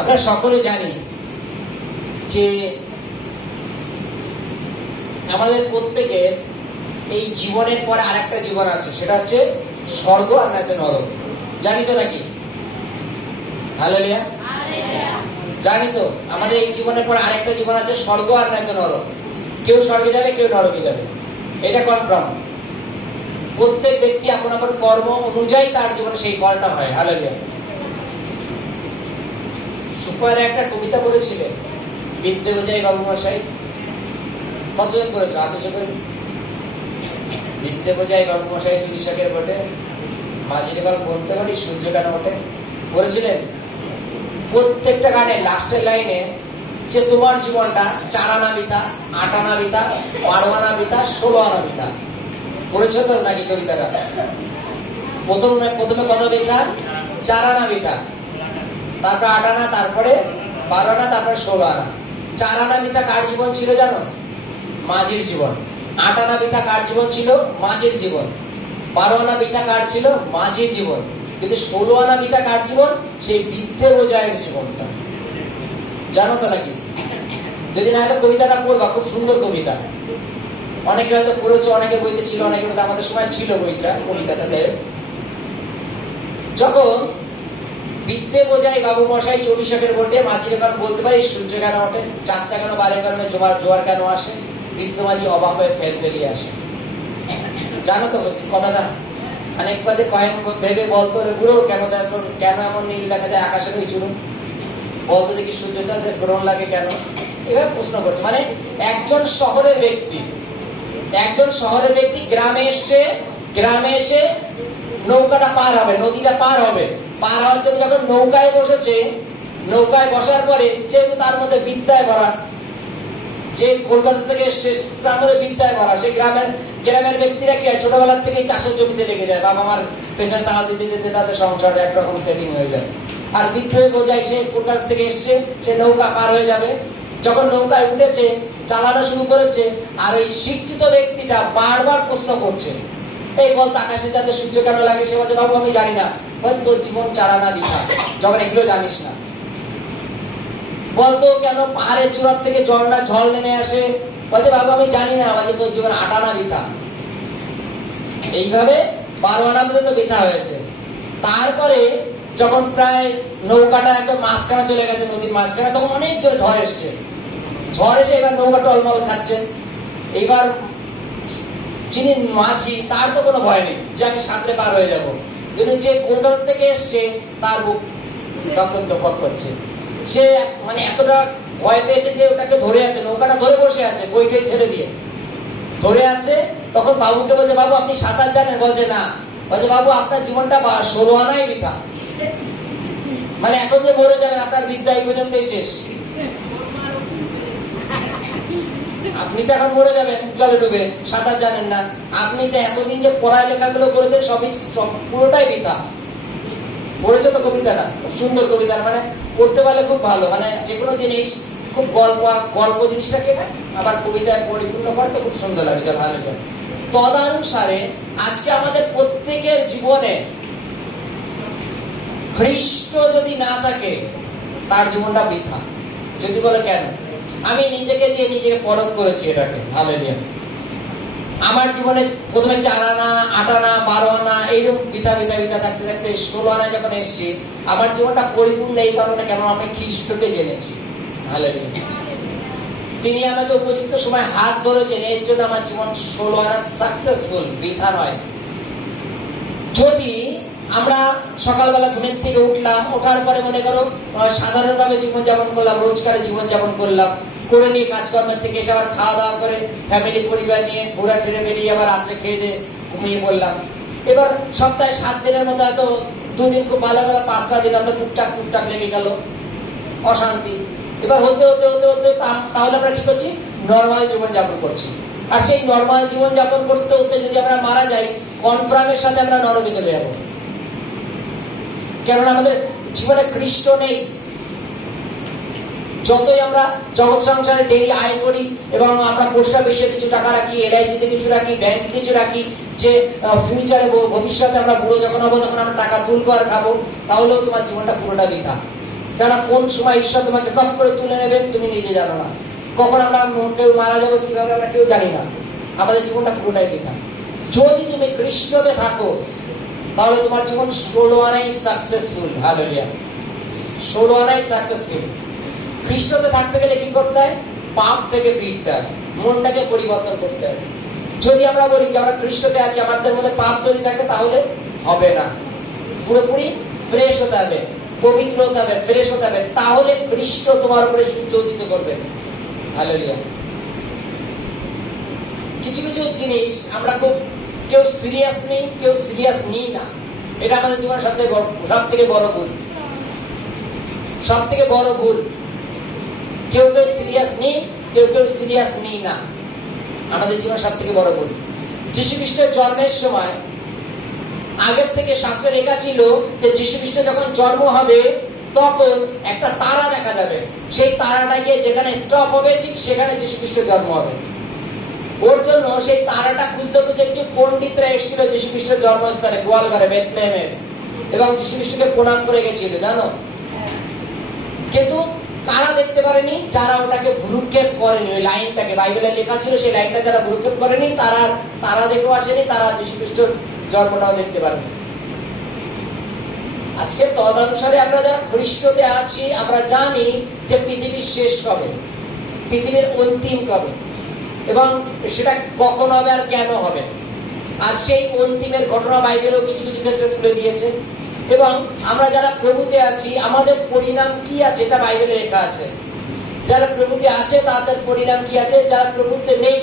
আমরা সকলে জানি যে আমাদের প্রত্যেকের এই জীবনের পরে আরেকটা জীবন আছে, সেটা হচ্ছে স্বর্গ আর নয়তো নরক। জানি তো নাকি? হালেলুয়া। জানি তো আমাদের এই জীবনের পরে আরেকটা জীবন আছে, স্বর্গ আর নয়তো নরক। কেউ স্বর্গে যাবে, কেউ নরকে যাবে, এটা কনফার্ম। প্রত্যেক ব্যক্তি আপন আপন কর্ম অনুযায়ী তার জীবনে সেই ফলটা হয়। হালেলুয়া। সুপার একটা কবিতা বলেছিলেন বিদ্যে বোঝাই বাবু মশাই। কতজন করেছো? হাত উঁচু করে। বিদ্যে বোঝাই বাবু মশাই চিকিৎসকের বটে, মাঝির গল্প বলতে পারি সূর্য কেন ওঠে। বলেছিলেন প্রত্যেকটা গানে লাস্টের লাইনে যে তোমার জীবনটা 4 আনা বিতা, 8 আনা বিতা, 12 আনা বিতা, 16 আনা বিতা। পড়েছ তো নাকি কবিতাটা? প্রথমে কত বিতা? 4 আনা বিতা, তারপর 8 আনা, তারপরে 12 আনা, তারপরে 16 আনা। 4 আনা বিতা কার জীবন ছিল জানো? মাঝির জীবন। 8 আনা বিতা কার জীবন ছিল? মাঝির জীবন। 12 আনা বিতা কার ছিল? মাঝির জীবন। কিন্তু 16 আনা বিতা কার জীবন? সেই বিদ্যে বোঝায়ের জীবনটা। জানো তো নাকি? যদি না হয়তো কবিতাটা পড়বা, খুব সুন্দর কবিতা। অনেকে হয়তো পড়েছো, অনেকে বইতে ছিল, অনেকে বইতে আমাদের সময় ছিল বইটা, কবিতাটাতে। যখন বিদ্যে বোঝাই বাবু মশাই 24 ভোটে, মাঝির এখন বলতে পারি সূর্য কেন ওঠে, চাঁদটা কেন বারে কারণে জোয়ার কেন আসে, বৃদ্ধ মাঝি অবাক হয়ে ফেল বেরিয়ে আসে। জানো তো কথাটা? খানিক বাদে কয়েক ভেবে বলতো রে বুড়ো, কেন এমন নীল দেখা যায় আকাশের ওই চুরুন, বলতো দেখি সূর্য চাঁদের গ্রহণ লাগে কেন। এভাবে প্রশ্ন করছে। মানে একজন শহরের ব্যক্তি গ্রামে এসে নৌকাটা পার হবে, নদীটা পার হবে। পার হওয়ার জন্য যখন নৌকায় বসেছে, নৌকায় বসার পরে যেহেতু তার মধ্যে বিদ্যায় ভরা, যে কলকাতা থেকে এসছে তার মধ্যে বিদ্যায় ভরা, সেই গ্রামের ব্যক্তিরা কি হয়, ছোটবেলার থেকে চাষের জমিতে লেগে যায়, বাবা মার পেছনে টাকা দিতে দিতে তাদের সংসারটা একরকম সেটিং হয়ে যায়। আর বিদ্যে বোঝাই সে কলকাতা থেকে এসছে, সে নৌকা পার হয়ে যাবে। যখন নৌকায় উঠেছে, চালানো শুরু করেছে, আর ওই শিক্ষিত ব্যক্তিটা বারবার প্রশ্ন করছে, এই বলতো আকাশে যাতে সূর্য কেন লাগে? সে বলছে বাবু আমি জানি না। বল তোর জীবন 4 আনা বৃথা, যখন এগুলো জানিস না। বলতো কেন পাহাড়ের চূড়ার থেকে ঝড় নেমে আসে? বলছে বাবু আমি জানি না। বলছে তোর জীবন 8 আনা বৃথা। এইভাবে 12 আনা পর্যন্ত বৃথা হয়েছে। তারপরে যখন প্রায় নৌকাটা একদম মাঝখানে চলে গেছে, নদীর মাঝখানে, তখন অনেক জোরে ঝড় এসছে। এবার নৌকা টলমল খাচ্ছে। এইবার যিনি মাঝি, তার তো কোনো ভয় নেই যে আমি সাঁতরে পার হয়ে যাব। কিন্তু যে কলকাতা থেকে এসছে, তার বুক দপদপ করছে। সে মানে এতটা ভয় পেয়েছে যে ওটাকে ধরে আছে, নৌকাটা ধরে বসে আছে, বইটা ছেড়ে দিয়ে ধরে আছে। তখন বাবুকে বলছে বাবু আপনি সাঁতার জানেন? বলছে না। বলছে বাবু আপনার জীবনটা 16 আনাই বৃথা। মানে এখন যে মরে যাবেন, আপনার বিদ্যা এই পর্যন্তই শেষ। আপনি তো এখন মরে যাবেন জলে ডুবে, সাঁতার জানেন না। আপনি তো এতদিন যে পড়ালেখাগুলো করেছেন সবই পুরোটাই বৃথা। পড়েছে তো কবিতাটা? খুব সুন্দর কবিতা। মানে পড়তে পারলে খুব ভালো। মানে যে কোনো জিনিস খুব গল্প জিনিসটাকে আবার কবিতায় পরিপূর্ণ করতে খুব সুন্দর লাগে, ভালো লাগে। তদানুসারে আজকে আমাদের প্রত্যেকের জীবনে খ্রিস্ট যদি না থাকে, তার জীবনটা বৃথা। যদি বলে কেন? আমি নিজেকে দিয়ে নিজেকে পরখ করেছি এটাকে। হালেলুয়া। আমার জীবনে প্রথমে 4 আনা, 8 আনা, 12 আনা এইরকম বিতা থাকতে থাকতে 16 আনায় যখন এসেছি, আমার জীবনটা পরিপূর্ণ এই কারণে কেন আমি খ্রিস্টকে জেনেছি। হালেলুয়া। তিনি আমাকে উপযুক্ত সময় হাত ধরেছেন, এর জন্য আমার জীবন 16 আনা সাকসেসফুল, বৃথা নয়। যদি আমরা সকালবেলা ঘুমের থেকে উঠলাম, ওঠার পরে মনে করো সাধারণভাবে জীবনযাপন করলাম, রোজকারের জীবনযাপন করলাম, করে নিয়ে কাজকর্মের থেকে এসে আবার খাওয়া দাওয়া করে ফ্যামিলি পরিবার নিয়ে ঘোরা ফিরে বেরিয়ে আবার রাত্রে খেয়ে দিয়ে ঘুমিয়ে পড়লাম। এবার সপ্তাহে 7 দিনের মতো হয়তো 2 দিন খুব ভালো গেল, 5টা দিন হয়তো টুকটাক লেগে গেল, অশান্তি। এবার হতে তাহলে আমরা কি করছি? নর্মাল জীবনযাপন করছি। আর সেই নর্মাল জীবনযাপন করতে হতে যদি আমরা মারা যাই, কনফার্মের সাথে আমরা নরকে চলে যাবো। কেননা আমাদের জীবনে খ্রিস্ট নেই। যতই আমরা জগৎ সংসারে ডেইলি আয় করি এবং আমরা পোস্ট অফিসে কিছু টাকা রাখি, LIC-তে কিছু রাখি, ব্যাংকে কিছু রাখি, যে ফিউচারে ভবিষ্যতে আমরা বুড়ো যখন হবো তখন আমরা টাকা তুলবো আর খাবো, তাহলেও তোমার জীবনটা পুরোটা বৃথা। কেননা কোন সময় ঈশ্বর তোমাকে কপ করে তুলে নেবেন তুমি নিজে জানো না। কখন আমরা কেউ মারা যাবো কিভাবে আমরা কেউ জানি না। আমাদের জীবনটা পুরোটাই বৃথা। যদি তুমি খ্রিস্টতে থাকো তাহলে তোমার জীবন 16 আনাই সাকসেসফুল। হালেলুয়া। 16 আনাই সাকসেসফুল। খ্রিস্টতে থাকতে গেলে কি করতে হয়? পাপ থেকে ফিরতে হয়, মনটাকে পরিবর্তন করতে হয়। যদি আমরা বলি যে আমরা খ্রিস্টতে আছি, আমাদের মধ্যে পাপ যদি থাকে তাহলে হবে না। পুরোপুরি ফ্রেশ হতে হবে, পবিত্র হতে হবে, ফ্রেশ হতে হবে, তাহলে খ্রিস্ট তোমার উপরে সুচোদিত করবেন। হালেলুয়া। কিছু কিছু জিনিস আমরা খুব কেউ সিরিয়াস নেই, কেউ সিরিয়াস নিই না। এটা আমাদের জীবনের সব থেকে বড় ভুল। সব থেকে বড় ভুল। কেউ কেউ সিরিয়াস নেই, কেউ কেউ সিরিয়াস নেই না। আমাদের জীবন সব থেকে বড় ভুল। যীশু খ্রিস্টের জন্মের সময় আগের থেকে শাস্ত্রে লেখা ছিল যে যীশু খ্রিস্ট যখন জন্ম হবে তখন একটা তারা দেখা যাবে। সেই তারাটা গিয়ে যেখানে স্টপ হবে ঠিক সেখানে যীশু খ্রিস্টের জন্ম হবে। ওর জন্য সেই তারাটা খুঁজতে খুঁজতে কিছু পণ্ডিতরা এসেছিল যীশু খ্রিস্টের জন্মস্থানে গোয়ালঘরে বেথলেহেমে, এবং যীশু খ্রিস্টকে প্রণাম করে গেছিল, জানো। কিন্তু কারা দেখতে পারেনি? যারা ওটাকে ভ্রুক্ষেপ করেনি। ওই লাইনটাকে বাইবেলে লেখা ছিল, সেই লাইনটা যারা ভ্রুক্ষেপ করেনি তারা দেখেও আসেনি, তারা যীশু খ্রিস্টের জন্মটাও দেখতে পারেনি। আজকে তদনুসারে আমরা যারা খ্রিস্টতে আছি আমরা জানি যে পৃথিবীর শেষ কবে, পৃথিবীর অন্তিম কবে, এবং সেটা কখন হবে আর কেন হবে। আর সেই অন্তিমের ঘটনা বাইবেলেও কিছু কিছু ক্ষেত্রে তুলে দিয়েছে। এবং আমরা যারা প্রভুতে আছি আমাদের পরিণাম কি আছে এটা বাইবেলে লেখা আছে। যারা প্রভুতে আছে তাদের পরিণাম কি আছে, যারা প্রভুতে নেই